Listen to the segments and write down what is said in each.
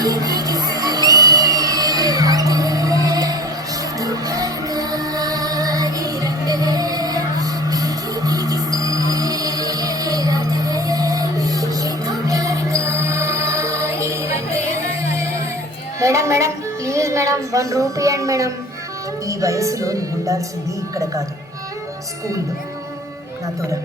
Madam madam please madam 1 rupee and madam. ఈ వయసులో నువ్వు ఉండాల్సింది ఇక్కడ కాదు, స్కూల్లో. నాతో రా.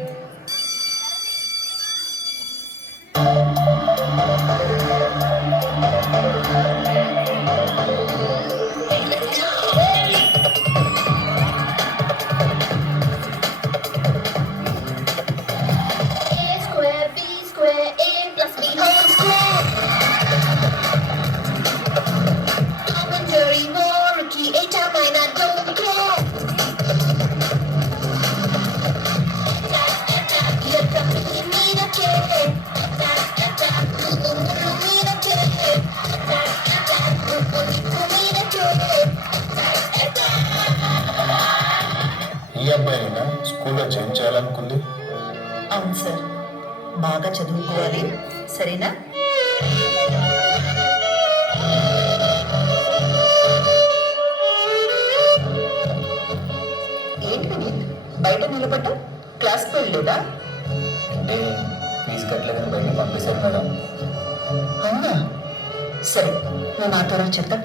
ఈ అబ్బాయినా స్కూల్లో జాయిన్ చేయాలనుకుంది. అవును సార్, బాగా చదువుకోవాలి, సరేనా? ఏంటి బయట నిలబడ్డా? క్లాస్కి వెళ్ళలేదా? అంటే ఫీజు కట్టలేదని బయట పంపిస్తారు మేడం. అవునా? సరే, నువ్వు నాతో రా చెప్తా.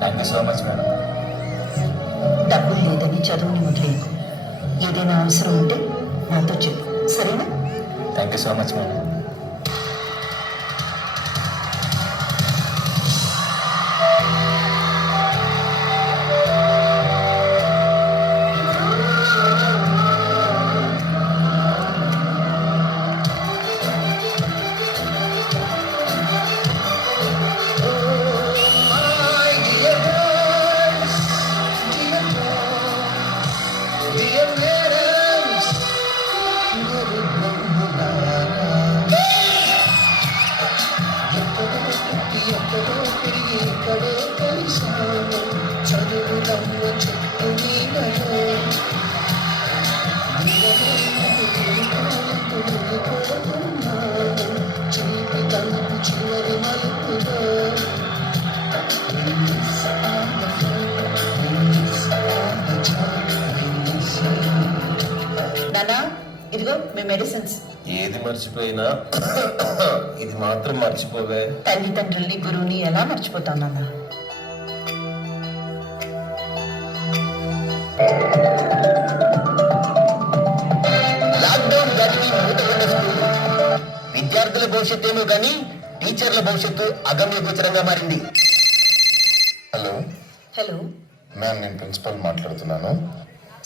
Thank you so much madam. డబ్బులు లేదని చదువుని వదిలేకు. ఏదైనా అవసరం ఉంటే నాతో చెప్పు, సరేనా? Thank you so much madam. నానా, ఇదిగో మీ మెడిసిన్స్. ఏది మర్చిపోయినా ఇది మాత్రం మర్చిపోవే. తల్లిదండ్రుల్ని గురువుని ఎలా మర్చిపోతాను నాన్న? లాక్డౌన్ గడివి మూతపడ్డ స్కూల్. విద్యార్థుల భవిష్యత్తు ఏమో కానీ టీచర్ల భవిష్యత్తు అగమ్య గోచరంగా మారింది. హలో హలో మ్యామ్, నేను ప్రిన్సిపల్ మాట్లాడుతున్నాను.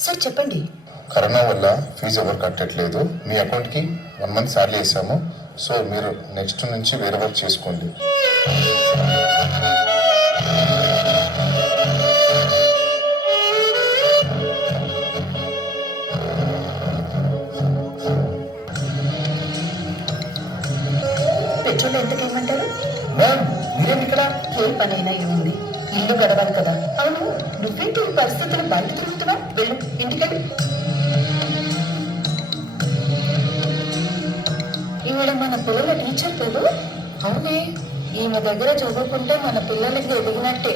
సార్ చెప్పండి. కరోనా వల్ల ఫీజు ఎవరు కట్టట్లేదు. మీ అకౌంట్కి 1 మంత్ శాలరీ వేసాము. సో మీరు నెక్స్ట్ నుంచి వేరే వర్క్ చేసుకోండి. పెట్రోల్ ఎంతకు ఏమంటారు? మ్యామ్, మీరేమి ఇక్కడ? ఏ పనైనా ఏముంది, ఇల్లు గడవాలి కదా. అవును, నువ్వేంటి ఈ పరిస్థితులు బయట తిరుగుతున్నా? వెళ్ళు, ఇంటికెళ్ళి. ఈవిడ మన పిల్లల టీచర్ కదా? అవునే, ఈమె దగ్గర చదువుకుంటే మన పిల్లలకి ఎదిగినట్టే.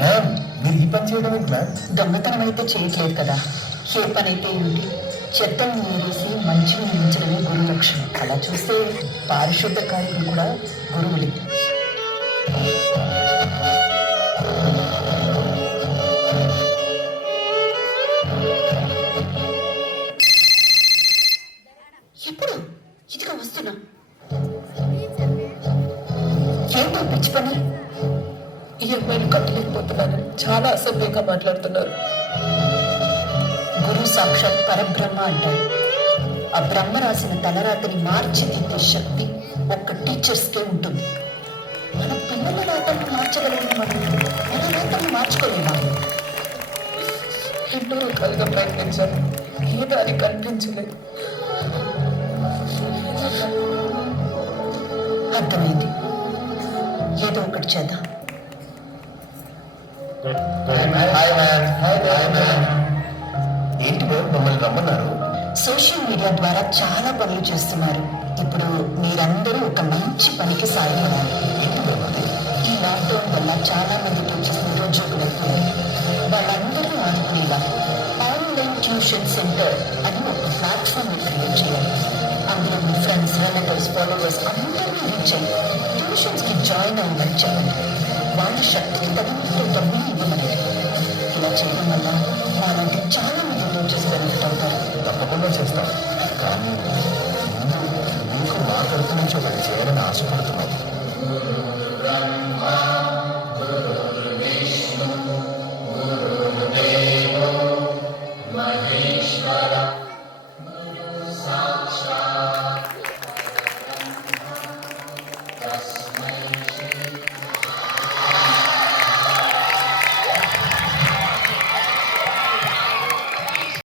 మ్యామ్, మీరు ఈ పని చేయడం ఏంటి మ్యామ్? దొంగతనం అయితే చేయట్లేదు కదా. ఏ పని అయితే ఏమిటి, చెత్తను మీరేసి మంచిని నిలించడమే గురు లక్షణం. అలా చూస్తే పారిశుద్ధ కార్మికులు కూడా గురువులే. ఎప్పుడు? ఇదిగా వస్తున్నా. ఏంటో పిచ్చి పని? ఈ అమ్మాయిని కట్టలేకపోతున్నాను, చాలా అసభ్యంగా మాట్లాడుతున్నారు. గురు సాక్షాత్ పరబ్రహ్మ అంటారు. ఆ బ్రహ్మ రాసిన తలరాతని మార్చి దిద్దే శక్తి ఒక్క టీచర్స్కే ఉంటుంది. మన పిల్లల రాతను మార్చగలిగిన మనం మన రాతను మార్చుకోలేమా? ఎన్నో రకాలుగా ప్రయత్నించాను, ఏ దారి కనిపించలేదు. అర్థమైంది. ఏదో ఒకటి చేద్దాం. ఏంటి మ్యామ్ మమ్మల్ని రమ్మన్నారు? సోషల్ మీడియా ద్వారా చాలా పనులు చేస్తున్నారు. ఇప్పుడు మీరందరూ ఒక మంచి పనికి సాయపడాలి. ఏంటి మ్యామ్ అది? ఈ లాక్డౌన్ వల్ల చాలా మంది టీచర్స్ నిరుద్యోగులవుతున్నారు. వాళ్ళందరూ ఆడుకునేలా ఆన్లైన్ ట్యూషన్ సెంటర్ అని ఒక ప్లాట్ఫామ్ క్రియేట్ చేయాలి. అందులో మీ ఫ్రెండ్స్, రిలేటివ్స్, ఫాలోవర్స్ అందరినీ రీచ్ అయ్యి ట్యూషన్స్ కి జాయిన్ అవ్వమని చెప్పండి. వాళ్ళ శక్తికి తగినంత డబ్బులు ఇవ్వమని. ఇలా చేయడం వల్ల వాళ్ళంటే చాలా మంది టీచర్స్ బెనిఫిట్ అవుతారు. తప్పకుండా చేస్తాం. కానీ ముందు మీకు మా తరపు నుంచి ఒకటి చేయాలని ఆశపడుతున్నాం.